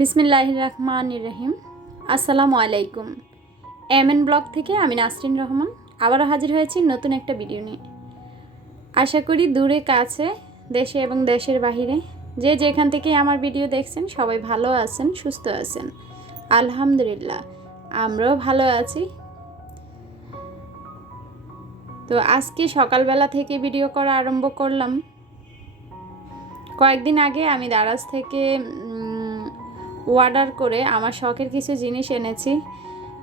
বিসমিল্লাহির রহমানির রহিম। আসসালামু আলাইকুম। এমএন ব্লগ থেকে আমি নাসরিন রহমান আবারও হাজির হয়েছি নতুন একটা ভিডিও নিয়ে। আশা করি দূরে কাছে, দেশে এবং দেশের বাহিরে যে যেখান থেকে আমার ভিডিও দেখছেন সবাই ভালো আছেন, সুস্থ আছেন। আলহামদুলিল্লাহ আমরাও ভালো আছি। তো আজকে সকালবেলা থেকে ভিডিও করা আরম্ভ করলাম। কয়েকদিন আগে আমি দারাজ থেকে অর্ডার করে আমার শখের কিছু জিনিস এনেছি।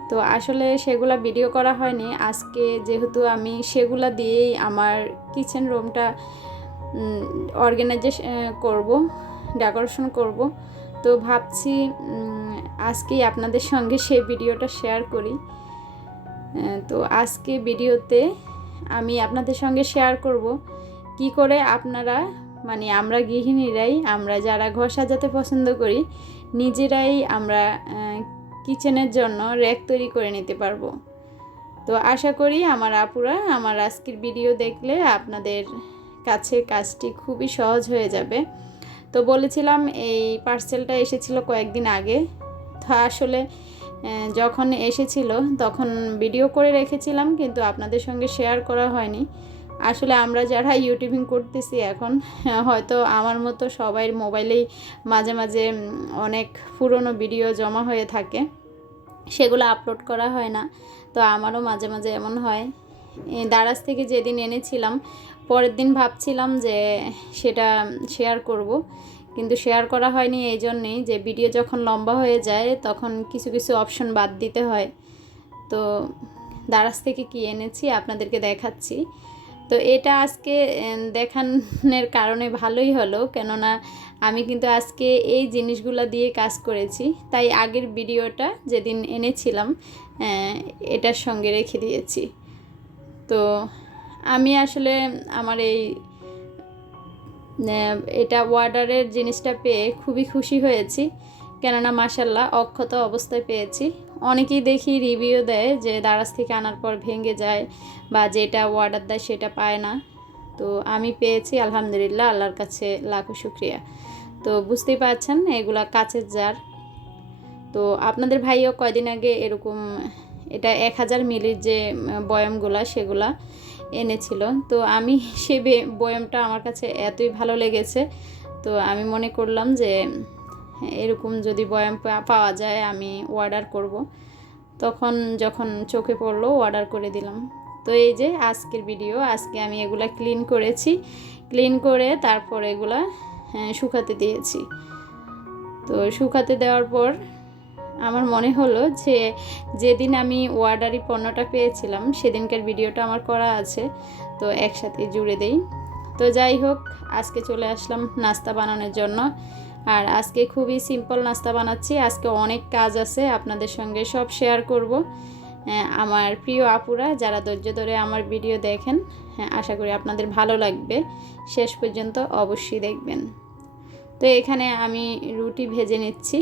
তো আসলে সেগুলা ভিডিও করা হয়নি। আজকে যেহেতু আমি সেগুলা দিয়েই আমার কিচেন রুমটা অর্গানাইজেশন করব, ডেকোরেশন করব, তো ভাবছি আজকেই আপনাদের সঙ্গে সেই ভিডিওটা শেয়ার করি। তো আজকে ভিডিওতে আমি আপনাদের সঙ্গে শেয়ার করব কি করে আপনারা আমরা গৃহিণীরাই, আমরা যারা ঘর সাজাতে পছন্দ করি, নিজেরাই আমরা কিচেনের জন্য র্যাক তৈরি করে নিতে পারবো। তো আশা করি আমার আপুরা আমার আজকের ভিডিও দেখলে আপনাদের কাছে কাজটি খুবই সহজ হয়ে যাবে। তো বলেছিলাম এই পার্সেলটা এসেছিল কয়েকদিন আগে। তো আসলে যখন এসেছিল তখন ভিডিও করে রেখেছিলাম, কিন্তু আপনাদের সঙ্গে শেয়ার করা হয়নি। আসলে আমরা যারা ইউটিউবিং করতেছি এখন, হয়তো আমার মতো সবাই মোবাইলেই মাঝে মাঝে অনেক পুরনো ভিডিও জমা হয়ে থাকে, সেগুলো আপলোড করা হয় না। তো আমারও মাঝে মাঝে এমন হয়। দারাজ থেকে যেদিন এনেছিলাম পরের দিন ভাবছিলাম যে সেটা শেয়ার করব, কিন্তু শেয়ার করা হয়নি এই জন্যেই যে ভিডিও যখন লম্বা হয়ে যায় তখন কিছু কিছু অপশন বাদ দিতে হয়। তো দারাজ থেকে কি এনেছি আপনাদেরকে দেখাচ্ছি। তো এটা আজকে দেখানোর কারণে ভালোই হলো, কেননা আমি কিন্তু আজকে এই জিনিসগুলো দিয়ে কাজ করেছি, তাই আগের ভিডিওটা যেদিন এনেছিলাম এটার সঙ্গে রেখে দিয়েছি। তো আমি আসলে আমার এটা অর্ডারের জিনিসটা পেয়ে খুবই খুশি হয়েছি, কেননা মাশাল্লাহ অক্ষত অবস্থায় পেয়েছি। অনেকেই দেখি রিভিউ দেয় যে দারাজ থেকে আনার পর ভেঙে যায় বা যেটা অর্ডার দেয় সেটা পায় না। তো আমি পেয়েছি আলহামদুলিল্লাহ, আল্লাহর কাছে লাখো শুক্রিয়া। তো বুঝতেই পারছেন এগুলা কাচের জার। তো আপনাদের ভাইও কয়দিন আগে এরকম এটা 1000 মিলির যে বয়ামগুলা সেগুলা এনেছিল। তো আমি সে বয়ামটা আমার কাছে এতই ভালো লেগেছে, তো আমি মনে করলাম যে এরকম যদি বয়াম পাওয়া যায় আমি অর্ডার করব। তখন যখন চোখে পড়লো অর্ডার করে দিলাম। তো এই যে আজকের ভিডিও, আজকে আমি এগুলা ক্লিন করেছি, ক্লিন করে তারপর এগুলা শুকাতে দিয়েছি। তো শুকাতে দেওয়ার পর আমার মনে হলো যে যেদিন আমি অর্ডারি পণ্যটা পেয়েছিলাম সেদিনকার ভিডিওটা আমার করা আছে, তো একসাথে জুড়ে দেই। তো যাই হোক, আজকে চলে আসলাম নাস্তা বানানোর জন্য। আর আজকে খুবই সিম্পল নাস্তা বানাচ্ছি। আজকে অনেক কাজ আছে, আপনাদের সঙ্গে সব শেয়ার করব। আমার প্রিয় আপুরা যারা ধৈর্য ধরে আমার ভিডিও দেখেন, আশা করি আপনাদের ভালো লাগবে, শেষ পর্যন্ত অবশ্যই দেখবেন। তো এখানে আমি রুটি ভেজে নিচ্ছি।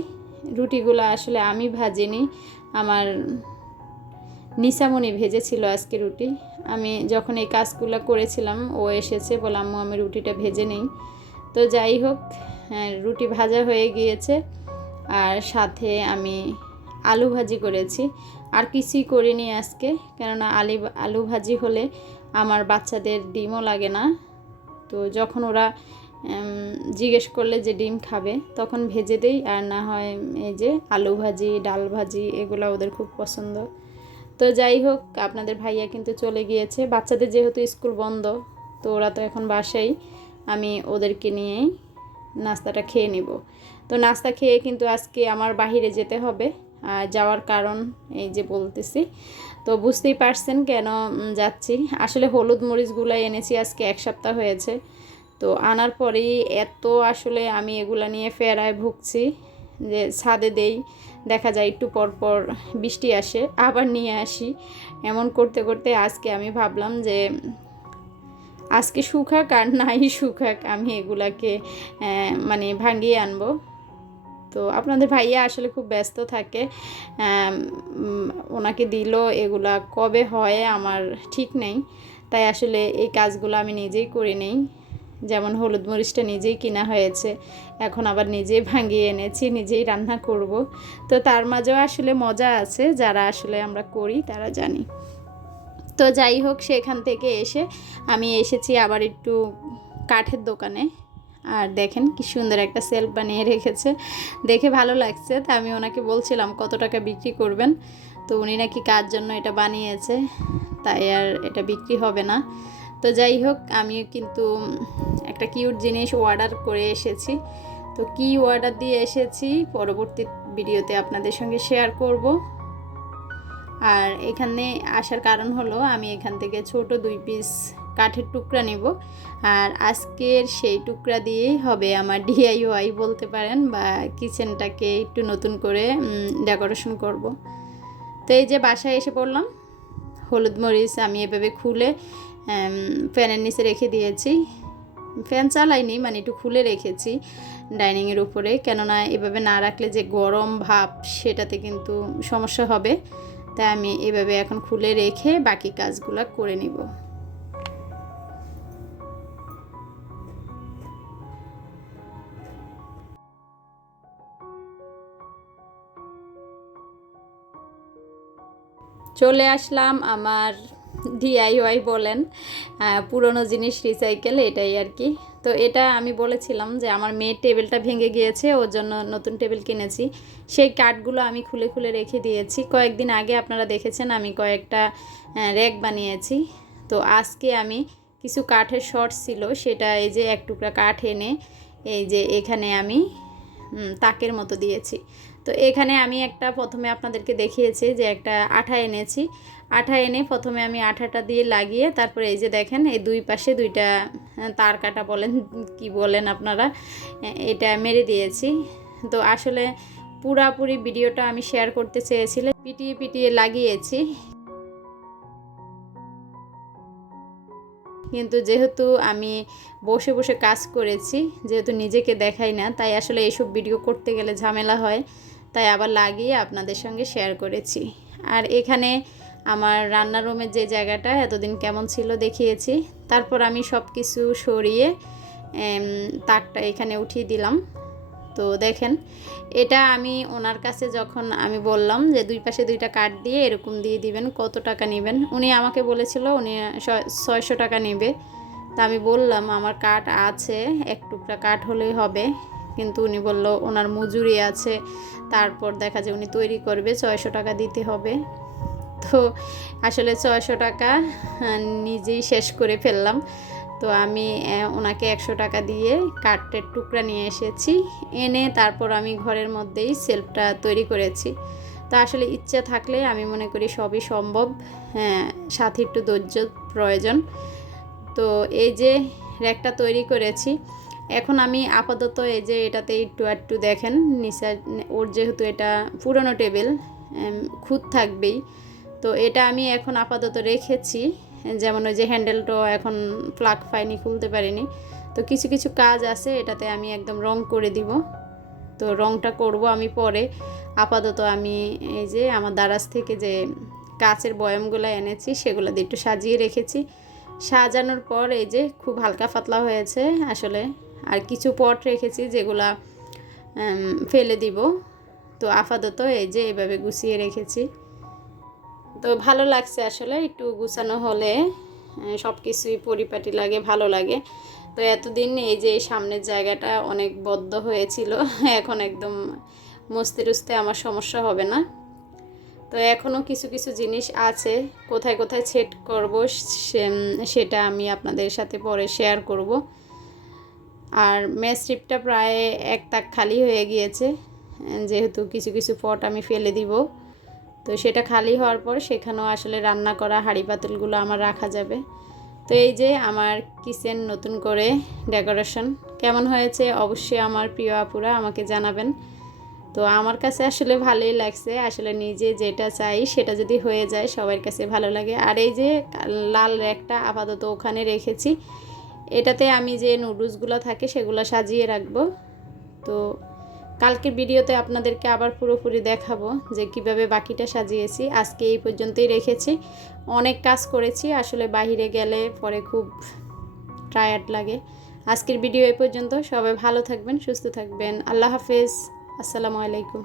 রুটিগুলো আসলে আমি ভাজিনি, আমার নিসামণি ভেজেছিল আজকে রুটি। আমি যখন এই কাজগুলো করেছিলাম ও এসেছে, বললাম আম্মু আমি রুটিটা ভেজে নেই। তো যাই হোক, রুটি ভাজা হয়ে গিয়েছে, আর সাথে আমি আলু ভাজি করেছি। আর কিছুই করিনি আজকে, কেননা আলু ভাজি হলে আমার বাচ্চাদের ডিমও লাগে না। তো যখন ওরা জিজ্ঞেস করলে যে ডিম খাবে তখন ভেজে দেই, আর না হয় এই যে আলু ভাজি, ডাল ভাজি এগুলো ওদের খুব পছন্দ। তো যাই হোক, আপনাদের ভাইয়া কিন্তু চলে গিয়েছে। বাচ্চাদের যেহেতু স্কুল বন্ধ, তো ওরা তো এখন বাসায়, আমি ওদেরকে নিয়েই নাস্তাটা খেয়ে নেব। তো নাস্তা খেয়ে কিন্তু আজকে আমার বাহিরে যেতে হবে। আর যাওয়ার কারণ এই যে বলতেছি, তো বুঝতেই পারছেন কেন যাচ্ছি। আসলে হলুদ মরিচগুলো এনেছি আজকে 1 সপ্তাহ হয়েছে। তো আনার পরেই এত আসলে আমি এগুলা নিয়ে ফেরায় ভুগছি যে ছাদে দেই, দেখা যায় একটু পর পর বৃষ্টি আসে, আবার নিয়ে আসি। এমন করতে করতে আজকে আমি ভাবলাম যে আজকে শুকাক আর নাই শুকাক, আমি এগুলাকে ভাঙিয়ে আনবো। তো আপনাদের ভাইয়া আসলে খুব ব্যস্ত থাকে, ওনাকে দিল এগুলা কবে হয় আমার ঠিক নেই, তাই আসলে এই কাজগুলো আমি নিজেই করে নেই। যেমন হলুদ মরিচটা নিজেই কিনা হয়েছে, এখন আবার নিজেই ভাঙিয়ে এনেছি, নিজেই রান্না করব। তো তার মাঝেও আসলে মজা আছে, যারা আসলে আমরা করি তারা জানি। তো যাই হোক, সেখান থেকে এসে আমি এসেছি আবার একটু কাঠের দোকানে। আর দেখেন কি সুন্দর একটা সেলফ বানিয়ে রেখেছে, দেখে ভালো লাগছে। তা আমি ওনাকে বলছিলাম কত টাকা বিক্রি করবেন, তো উনি নাকি কার জন্য এটা বানিয়েছে, তাই আর এটা বিক্রি হবে না। তো যাই হোক, আমিও কিন্তু একটা কিউট জিনিস অর্ডার করে এসেছি। তো কি অর্ডার দিয়ে এসেছি পরবর্তী ভিডিওতে আপনাদের সঙ্গে শেয়ার করব। আর এখানে আসার কারণ হলো আমি এখান থেকে ছোট 2 পিস কাঠের টুকরা নেব, আর আজকের সেই টুকরা দিয়েই হবে আমার DIY বলতে পারেন, বা কিচেনটাকে একটু নতুন করে ডেকোরেশন করব। তো এই যে বাসায় এসে পড়লাম, হলুদ মরিচ আমি এভাবে খুলে ফ্যানের নিচে রেখে দিয়েছি। ফ্যান চালাইনি, মানে একটু খুলে রেখেছি ডাইনিংয়ের উপরে, কেননা এভাবে না রাখলে যে গরম ভাব সেটাতে কিন্তু সমস্যা হবে। তাই আমি এভাবে এখন খুলে রেখে বাকি কাজগুলো করে নিব। চলে আসলাম আমার DIY বলেন, পুরনো জিনিস রিসাইকেল, এটাই আর কি। তো এটা আমি বলেছিলাম যে আমার মেয়ের টেবিলটা ভেঙে গিয়েছে, ওর জন্য নতুন টেবিল কিনেছি। সেই কাঠগুলো আমি খুলে খুলে রেখে দিয়েছি। কয়েকদিন আগে আপনারা দেখেছেন আমি কয়েকটা র্যাক বানিয়েছি। তো আজকে আমি কিছু কাঠের শর্ট ছিল, সেটা এই যে এক টুকরা কাঠ এনে এই যে এখানে আমি তাকের মতো দিয়েছি। তো এখানে আমি একটা প্রথমে আপনাদেরকে দেখিয়েছি যে একটা আঠা এনেছি। আঠা এনে প্রথমে আমি আঠাটা দিয়ে লাগিয়ে তারপরে এই যে দেখেন এই দুই পাশে দুইটা তার কাটা বলেন কি বলেন আপনারা, এটা মেরে দিয়েছি। তো আসলে পুরাপুরি ভিডিওটা আমি শেয়ার করতে চেয়েছিলাম, পিটিয়ে পিটিয়ে লাগিয়েছি, কিন্তু যেহেতু আমি বসে বসে কাজ করেছি, যেহেতু নিজেকে দেখাই না, তাই আসলে এইসব ভিডিও করতে গেলে ঝামেলা হয়, তাই আবার লাগিয়ে আপনাদের সঙ্গে শেয়ার করেছি। আর এখানে আমার রান্নার রুমের যে জায়গাটা এতদিন কেমন ছিল দেখিয়েছি। তারপর আমি সব কিছু সরিয়ে তাকটা এখানে উঠিয়ে দিলাম। তো দেখেন, এটা আমি ওনার কাছে যখন আমি বললাম যে দুই পাশে দুইটা কাঠ দিয়ে এরকম দিয়ে দিবেন, কত টাকা নেবেন, উনি আমাকে বলেছিল উনি 600 টাকা নেবে। তা আমি বললাম আমার কাঠ আছে, এক টুকরা কাঠ হলেই হবে, কিন্তু উনি বলল ওনার মজুরি আছে, তারপর দেখা যায় উনি তৈরি করবে, 600 টাকা দিতে হবে। তো আসলে 600 টাকা নিজেই শেষ করে ফেললাম। তো আমি ওনাকে 100 টাকা দিয়ে কাঠের টুকরা নিয়ে এসেছি, এনে তারপর আমি ঘরের মধ্যেই সেলফটা তৈরি করেছি। তো আসলে ইচ্ছা থাকলে আমি মনে করি সবই সম্ভব, সাথে একটু ধৈর্য প্রয়োজন। তো এই যে র্যাকটা তৈরি করেছি, এখন আমি আপাতত এই যে এটাতে একটু দেখেন নিচে, ওর যেহেতু এটা পুরনো টেবিল খুঁত থাকবেই, তো এটা আমি এখন আপাতত রেখেছি। যেমন ওই যে হ্যান্ডেলটা এখন প্লাগ পাইনি, খুলতে পারিনি। তো কিছু কিছু কাজ আছে এটাতে আমি একদম রং করে দিব, তো রংটা করব আমি পরে। আপাতত আমি এই যে আমার দারাজ থেকে যে কাচের বয়ামগুলো এনেছি সেগুলো দিয়ে একটু সাজিয়ে রেখেছি। সাজানোর পর এই যে খুব হালকা পাতলা হয়েছে আসলে, আর কিছু পট রেখেছি যেগুলা ফেলে দিব। তো আপাতত এই যে এভাবে গুছিয়ে রেখেছি। তো ভালো লাগছে আসলে, একটু গুছানো হলে সব কিছুই পরিপাটি লাগে, ভালো লাগে। তো এতদিন এই যে সামনের জায়গাটা অনেক বদ্ধ হয়েছিল, এখন একদম মুছতে টুছতে আমার সমস্যা হবে না। তো এখনও কিছু কিছু জিনিস আছে, কোথায় কোথায় সেট করব সেটা আমি আপনাদের সাথে পরে শেয়ার করব। আর মেস স্ট্রিপটা প্রায় এক তাক খালি হয়ে গিয়েছে, যেহেতু কিছু কিছু পট আমি ফেলে দিব। তো সেটা খালি হওয়ার পর সেখানেও আসলে রান্না করা হাঁড়ি পাতিলগুলো আমার রাখা যাবে। তো এই যে আমার কিচেন নতুন করে ডেকোরেশন কেমন হয়েছে অবশ্যই আমার প্রিয় আপুরা আমাকে জানাবেন। তো আমার কাছে আসলে ভালোই লাগছে, আসলে নিজে যেটা চাই সেটা যদি হয়ে যায় সবার কাছে ভালো লাগে। আর এই যে লাল র্যাকটা আপাতত ওখানে রেখেছি, এটাতে আমি যে নুডলসগুলো থাকে সেগুলো সাজিয়ে রাখবো। তো কালকের ভিডিওতে আপনাদেরকে আবার পুরোপুরি দেখাবো যে কিভাবে বাকিটা সাজিয়েছি। আজকে এই পর্যন্তই রেখেছি, অনেক কাজ করেছি আসলে, বাইরে গেলে পরে খুব টায়ার্ড লাগে। আজকের ভিডিও এই পর্যন্ত। সবাই ভালো থাকবেন, সুস্থ থাকবেন। আল্লাহ হাফেজ, আসসালামু আলাইকুম।